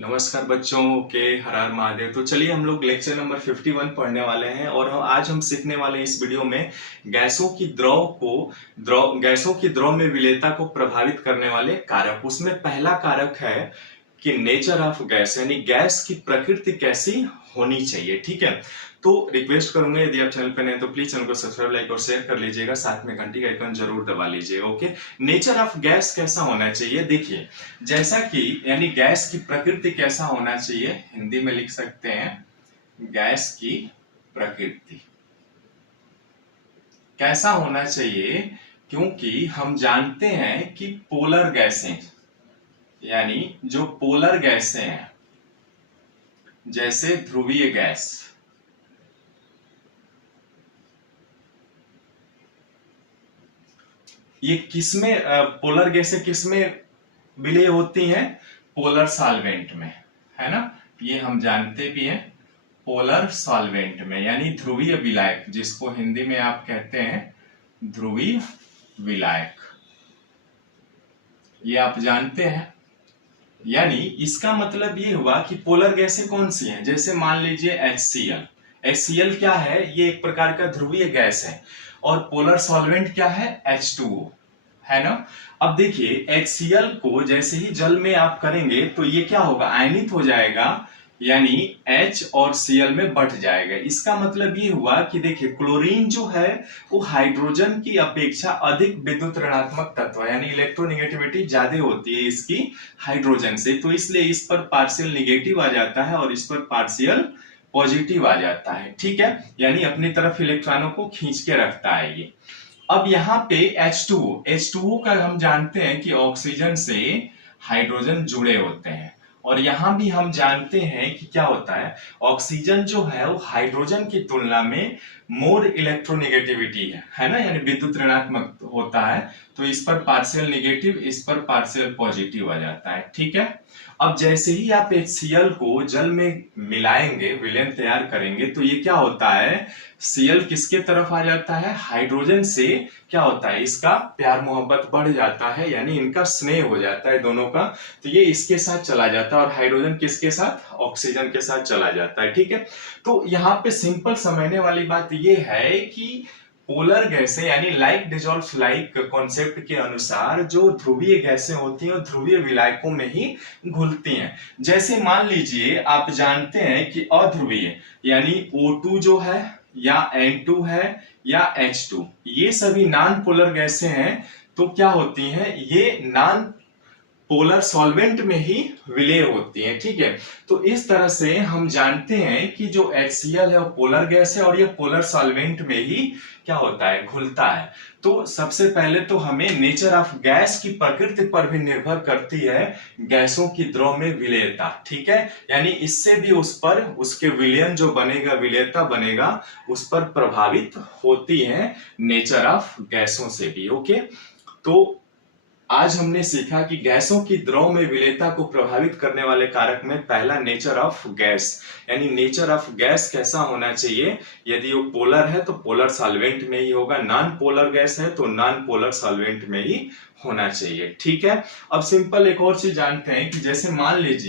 नमस्कार बच्चों के हर हर महादेव। तो चलिए हम लोग लेक्चर नंबर 51 पढ़ने वाले हैं और आज हम सीखने वाले हैं इस वीडियो में गैसों की द्रव में विलेयता को प्रभावित करने वाले कारक। उसमें पहला कारक है कि नेचर ऑफ गैस, यानी गैस की प्रकृति कैसी होनी चाहिए। ठीक है, तो रिक्वेस्ट करूंगा यदि आप चैनल पर नए तो प्लीज चैनल को सब्सक्राइब, लाइक और शेयर कर लीजिएगा, साथ में घंटी का आइकन जरूर दबा लीजिएगा। ओके, नेचर ऑफ गैस कैसा होना चाहिए, देखिए जैसा कि यानी गैस की प्रकृति कैसा होना चाहिए, हिंदी में लिख सकते हैं गैस की प्रकृति कैसा होना चाहिए, क्योंकि हम जानते हैं कि पोलर गैसें यानी जो पोलर गैसें हैं जैसे ध्रुवीय गैस, ये किसमें पोलर गैसें किसमें विलय होती हैं, पोलर सॉल्वेंट में, है ना। ये हम जानते भी हैं पोलर सॉल्वेंट में, यानी ध्रुवीय विलायक, जिसको हिंदी में आप कहते हैं ध्रुवीय विलायक, ये आप जानते हैं। यानी इसका मतलब ये हुआ कि पोलर गैसें कौन सी हैं, जैसे मान लीजिए HCl। HCl क्या है, ये एक प्रकार का ध्रुवीय गैस है, और पोलर सॉल्वेंट क्या है, H2O, है ना। अब देखिए HCl को जैसे ही जल में आप करेंगे तो ये क्या होगा, आयनित हो जाएगा, यानी H और Cl में बढ़ जाएगा। इसका मतलब ये हुआ कि देखिए क्लोरीन जो है वो हाइड्रोजन की अपेक्षा अधिक विद्युत ऋणात्मक तत्व है, यानी इलेक्ट्रोनेगेटिविटी ज्यादा होती है इसकी हाइड्रोजन से, तो इसलिए इस पर पार्शियल निगेटिव आ जाता है और इस पर पार्शियल पॉजिटिव आ जाता है। ठीक है, यानी अपनी तरफ इलेक्ट्रॉनों को खींच के रखता है ये। अब यहाँ पे H2O का हम जानते हैं कि ऑक्सीजन से हाइड्रोजन जुड़े होते हैं, और यहां भी हम जानते हैं कि क्या होता है, ऑक्सीजन जो है वो हाइड्रोजन की तुलना में मोर इलेक्ट्रोनेगेटिविटी है ना, यानी विद्युत ऋणात्मक होता है, तो इस पर पार्शियल निगेटिव, इस पर पार्शियल पॉजिटिव आ जाता है। ठीक है, अब जैसे ही आप HCl को जल में मिलाएंगे, विलयन तैयार करेंगे, तो ये क्या होता है, Cl किसके तरफ आ जाता है, हाइड्रोजन से क्या होता है, इसका प्यार मोहब्बत बढ़ जाता है, यानी इनका स्नेह हो जाता है दोनों का, तो ये इसके साथ चला जाता है, और हाइड्रोजन किसके साथ, ऑक्सीजन के साथ चला जाता है। ठीक है, तो यहाँ पे सिंपल समझने वाली बात ये है कि पोलर गैसें यानी लाइक डिजॉल्व लाइक कॉन्सेप्ट के अनुसार जो ध्रुवीय गैसें होती हैं वो ध्रुवीय विलायकों में ही घुलती हैं। जैसे मान लीजिए आप जानते हैं कि अध्रुवीय यानी O2 जो है, या N2 है, या H2, ये सभी नॉन पोलर गैसें हैं, तो क्या होती हैं, ये नॉन पोलर सॉल्वेंट में ही विलय होती हैं। ठीक है, तो इस तरह से हम जानते हैं कि जो HCl है वो पोलर गैस है, और ये पोलर सॉल्वेंट में ही क्या होता है, घुलता है। तो सबसे पहले तो हमें नेचर ऑफ गैस की प्रकृति पर भी निर्भर करती है गैसों की द्रव में विलयता। ठीक है, यानी इससे भी उस पर उसके विलयन जो बनेगा, विलयता बनेगा, उस पर प्रभावित होती है नेचर ऑफ गैसों से भी। ओके, तो आज हमने सीखा कि गैसों की द्रव में विलेयता को प्रभावित करने वाले कारक में पहला नेचर ऑफ गैस, यानी नेचर ऑफ गैस कैसा होना चाहिए, यदि वो पोलर है तो पोलर सॉल्वेंट में ही होगा, नॉन पोलर गैस है तो नॉन पोलर सॉल्वेंट में ही होना चाहिए। ठीक है, अब सिंपल एक और चीज जानते हैं कि जैसे मान लीजिए